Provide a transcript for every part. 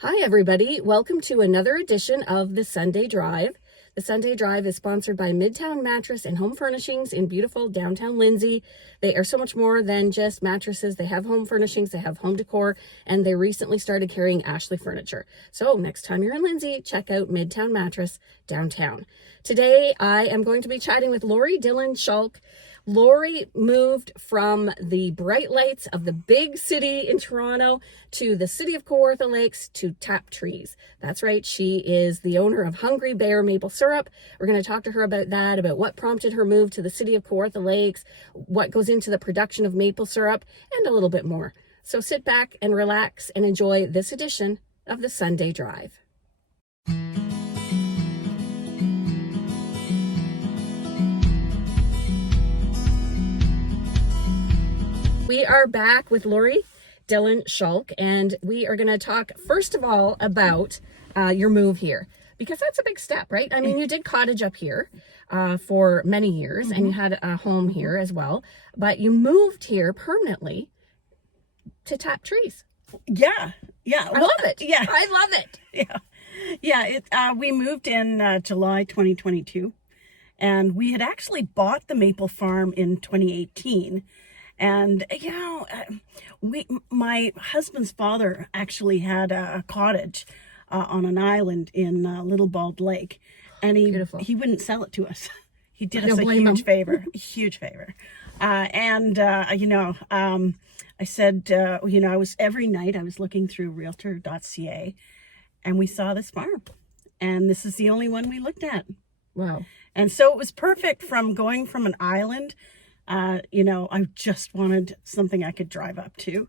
Hi, everybody. Welcome to another edition of the Sunday Drive. The Sunday Drive is sponsored by Midtown Mattress and Home Furnishings in beautiful downtown Lindsay. They are so much more than just mattresses. They have home furnishings, they have home decor, and they recently started carrying Ashley furniture. So next time you're in Lindsay, check out Midtown Mattress downtown. Today, I am going to be chatting with Laurie Dillon-Schalk. Laurie moved from the bright lights of the big city in Toronto to the city of Kawartha Lakes to tap trees. That's right, she is the owner of Hungry Bear Maple Syrup. We're going to talk to her about that, about what prompted her move to the city of Kawartha Lakes, what goes into the production of maple syrup, and a little bit more. So sit back and relax and enjoy this edition of the Sunday Drive. We are back with Laurie Dillon-Schalk, and we are going to talk, first of all, about your move here, because that's a big step, right? I mean, you did cottage up here for many years, and you had a home here as well, but you moved here permanently to tap trees. Yeah. I love it. Yeah. I love it. Yeah. We moved in July 2022, and we had actually bought the maple farm in 2018. And, my husband's father actually had a cottage on an island in Little Bald Lake, and he wouldn't sell it to us. He did us a huge favor. I said, every night I was looking through realtor.ca, and we saw this farm, and this is the only one we looked at. Wow. And so it was perfect from going from an island. I just wanted something I could drive up to.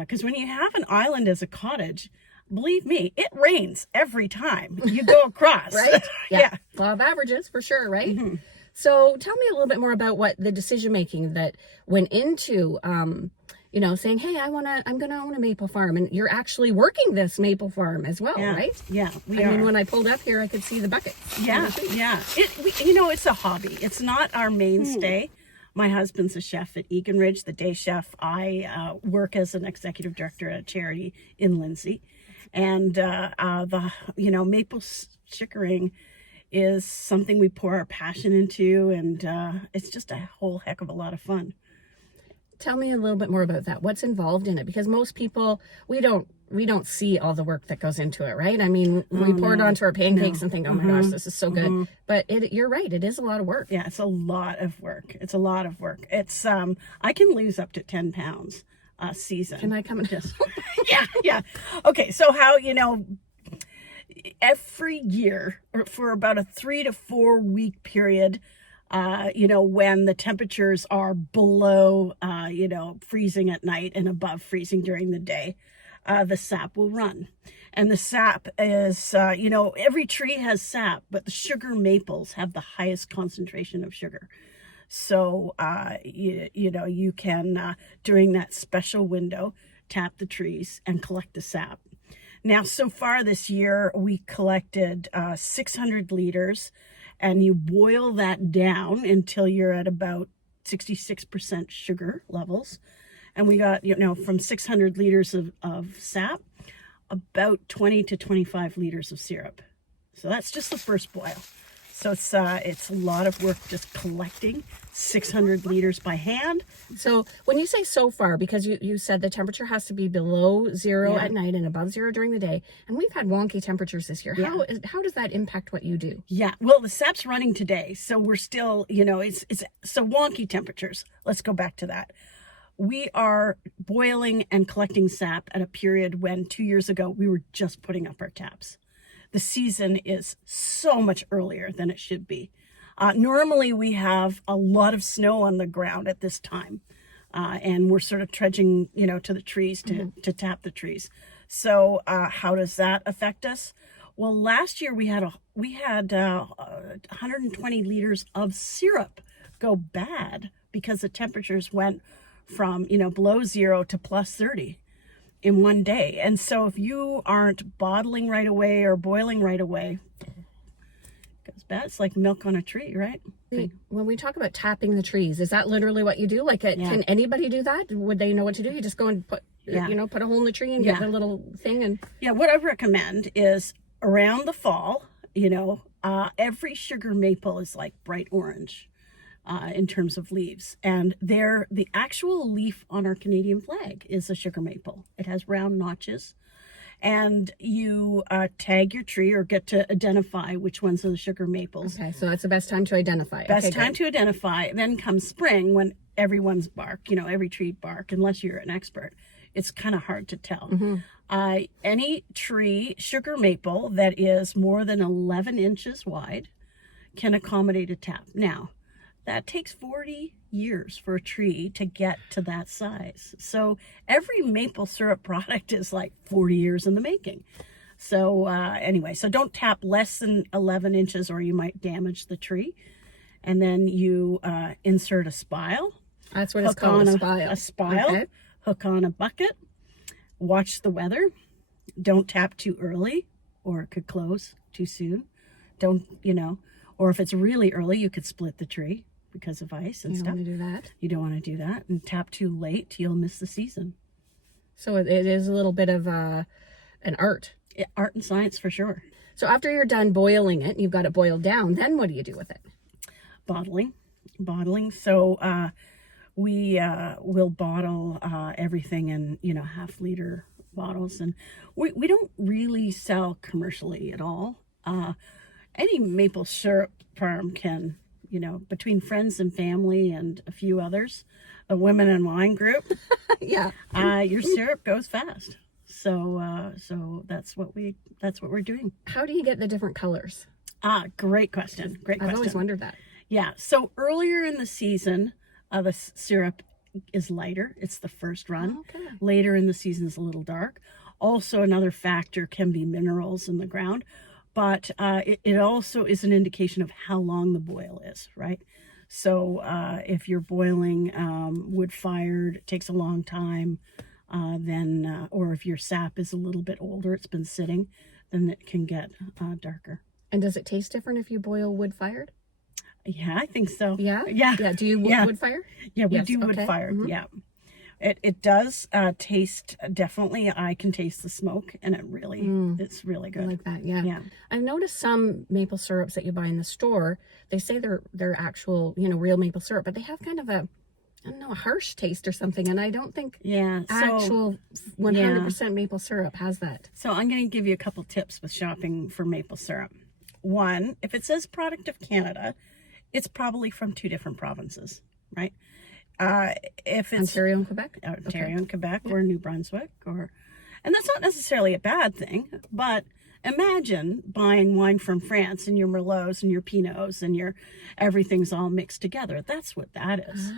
Because when you have an island as a cottage, believe me, it rains every time you go across. Right? Yeah. Law of averages for sure, right? Mm-hmm. So tell me a little bit more about what the decision making that went into, saying, hey, I'm going to own a maple farm. And you're actually working this maple farm as well, right? Yeah, I mean, when I pulled up here, I could see the buckets. Yeah. It's a hobby. It's not our mainstay. My husband's a chef at Egan Ridge, the day chef. I work as an executive director at a charity in Lindsay. And maple sugaring is something we pour our passion into, and it's just a whole heck of a lot of fun. Tell me a little bit more about that. What's involved in it? Because most people, we don't see all the work that goes into it, right? I mean, we pour it onto our pancakes and think, oh my gosh, this is so good. But you're right, it is a lot of work. Yeah, it's a lot of work. It's I can lose up to 10 pounds a season. Can I come and just? Yeah. Okay, so how, every year, or for about a 3 to 4 week period, when the temperatures are below, freezing at night and above freezing during the day, the sap will run. And the sap is, every tree has sap, but the sugar maples have the highest concentration of sugar. So, you can, during that special window, tap the trees and collect the sap. Now, so far this year, we collected 600 liters, and you boil that down until you're at about 66% sugar levels. And we got, from 600 liters of sap, about 20 to 25 liters of syrup. So that's just the first boil. So it's a lot of work just collecting 600 liters by hand. So when you say so far, because you said the temperature has to be below zero at night and above zero during the day, and we've had wonky temperatures this year. Yeah. How does that impact what you do? Yeah, well, the sap's running today, so we're still, it's so wonky temperatures. Let's go back to that. We are boiling and collecting sap at a period when 2 years ago we were just putting up our taps. The season is so much earlier than it should be. Normally we have a lot of snow on the ground at this time, and we're sort of trudging, to the trees to tap the trees. So how does that affect us? Well, last year we had 120 liters of syrup go bad because the temperatures went from, below zero to plus 30 in one day. And so if you aren't bottling right away or boiling right away, it goes bad. It's like milk on a tree, right? When we talk about tapping the trees, is that literally what you do? Can anybody do that? Would they know what to do? You just go and put Yeah. You know, put a hole in the tree and get the little thing. And yeah, what I recommend is around the fall, you know, every sugar maple is like bright orange in terms of leaves. And the actual leaf on our Canadian flag is a sugar maple. It has round notches. And you tag your tree or get to identify which ones are the sugar maples. Okay, so that's the best time to identify. Best time to identify. Then comes spring when everyone's bark, you know, every tree bark, unless you're an expert. It's kind of hard to tell. Any tree, sugar maple, that is more than 11 inches wide can accommodate a tap. Now, that takes 40 years for a tree to get to that size. So every maple syrup product is like 40 years in the making. So anyway, so don't tap less than 11 inches or you might damage the tree. And then you insert a spile. That's what it's called, a spile. A spile, okay. Hook on a bucket. Watch the weather. Don't tap too early or it could close too soon. Don't, you know, or if it's really early, you could split the tree because of ice and stuff. You don't want to do that. You don't want to do that. And tap too late, you'll miss the season. So it is a little bit of an art. Yeah, art and science for sure. So after you're done boiling it, you've got it boiled down, then what do you do with it? Bottling. So we will bottle everything in, you know, half-liter bottles. And we don't really sell commercially at all. Any maple syrup farm can, you know, between friends and family and a few others, a women and wine group, yeah, your syrup goes fast. So that's what we're doing. How do you get the different colors? Great question. I've always wondered that. Yeah. So earlier in the season, the syrup is lighter. It's the first run. Okay. Later in the season is a little dark. Also, another factor can be minerals in the ground. But it also is an indication of how long the boil is, right? So if you're boiling wood-fired, it takes a long time, then, or if your sap is a little bit older, it's been sitting, then it can get darker. And does it taste different if you boil wood-fired? Yeah, I think so. Yeah? Yeah. Yeah. Do you wood-fire? Yeah, we do wood-fired, yeah. It does taste, definitely, I can taste the smoke, and it's really good. I like that, yeah. I've noticed some maple syrups that you buy in the store, they say they're actual, you know, real maple syrup, but they have kind of a harsh taste or something, and I don't think actual 100% maple syrup has that. So I'm going to give you a couple tips with shopping for maple syrup. One, if it says product of Canada, it's probably from 2 different provinces, right? If it's Ontario and Quebec, and Quebec, or New Brunswick, and that's not necessarily a bad thing, but imagine buying wine from France and your Merlots and your Pinots and your everything's all mixed together. That's what that is.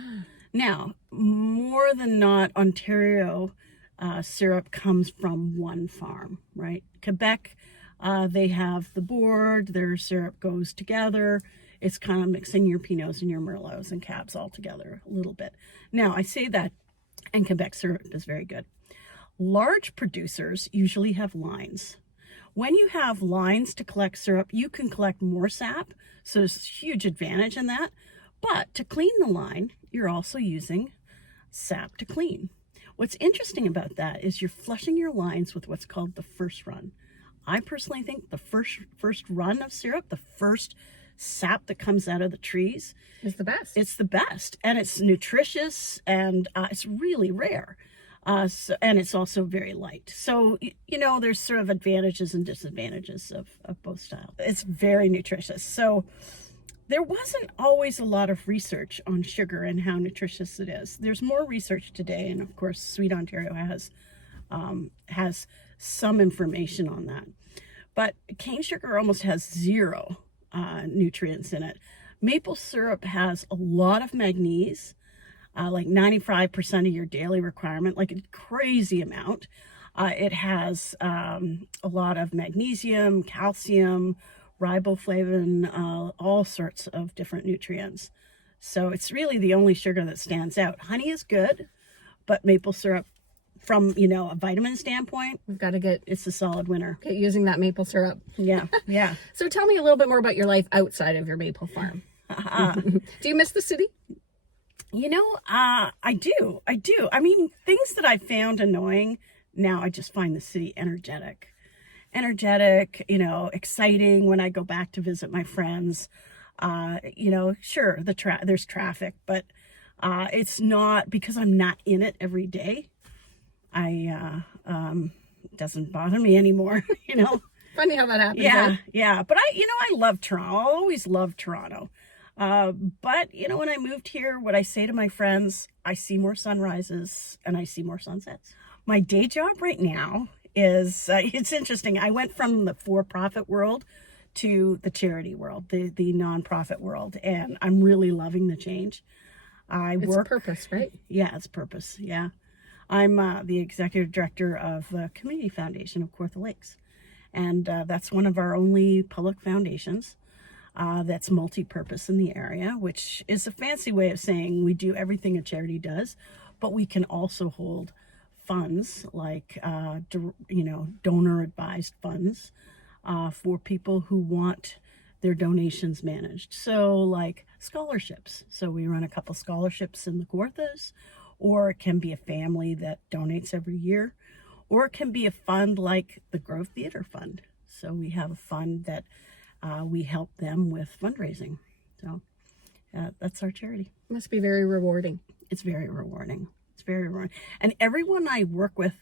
Now, more than not, Ontario syrup comes from one farm, right? Quebec, they have the board, their syrup goes together. It's kind of mixing your Pinots and your Merlots and Cabs all together a little bit. Now, I say that, and Quebec syrup is very good. Large producers usually have lines. When you have lines to collect syrup, you can collect more sap, so there's a huge advantage in that. But to clean the line, you're also using sap to clean. What's interesting about that is you're flushing your lines with what's called the first run. I personally think the first run of syrup, the first sap that comes out of the trees is the best. It's the best, and it's nutritious, and it's really rare. And it's also very light. So, you know, there's sort of advantages and disadvantages of both styles. It's very nutritious. So there wasn't always a lot of research on sugar and how nutritious it is. There's more research today, and of course, Sweet Ontario has some information on that. But cane sugar almost has zero nutrients in it. Maple syrup has a lot of magnesium, like 95% of your daily requirement, like a crazy amount. It has a lot of magnesium, calcium, riboflavin, all sorts of different nutrients. So it's really the only sugar that stands out. Honey is good, but maple syrup, from, you know, a vitamin standpoint, it's a solid winner. Get using that maple syrup. Yeah. So tell me a little bit more about your life outside of your maple farm. Do you miss the city? I do. I mean, things that I found annoying, now I just find the city energetic, exciting when I go back to visit my friends. Sure, there's traffic, but it's not because I'm not in it every day. It doesn't bother me anymore, Funny how that happens. Yeah, eh? yeah. But I love Toronto. I always loved Toronto. But when I moved here, what I say to my friends, I see more sunrises and I see more sunsets. My day job right now is, it's interesting. I went from the for-profit world to the charity world, the nonprofit world, and I'm really loving the change. It's purpose, right? Yeah, it's purpose. Yeah. I'm the executive director of the Community Foundation of Kawartha Lakes. And that's one of our only public foundations that's multi-purpose in the area, which is a fancy way of saying we do everything a charity does, but we can also hold funds like, donor-advised funds for people who want their donations managed. So like scholarships. So we run a couple scholarships in the Kawarthas, or it can be a family that donates every year, or it can be a fund like the Grove Theater Fund. So we have a fund that we help them with fundraising. So that's our charity. Must be very rewarding. It's very rewarding. It's very rewarding. And everyone I work with,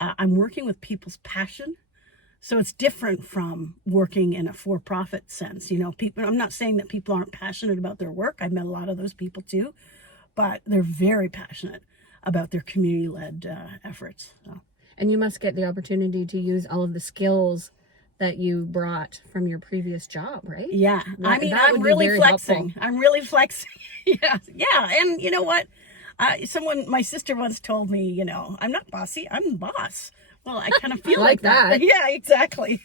I'm working with people's passion. So it's different from working in a for-profit sense. People, I'm not saying that people aren't passionate about their work. I've met a lot of those people too, but they're very passionate about their community-led efforts. So. And you must get the opportunity to use all of the skills that you brought from your previous job, right? Yeah. That I'm would be really very flexing. helpful. I'm really flexing. Yeah. Yeah. And you know what? My sister once told me, I'm not bossy, I'm the boss. Well, I kind of feel like that. Yeah, exactly.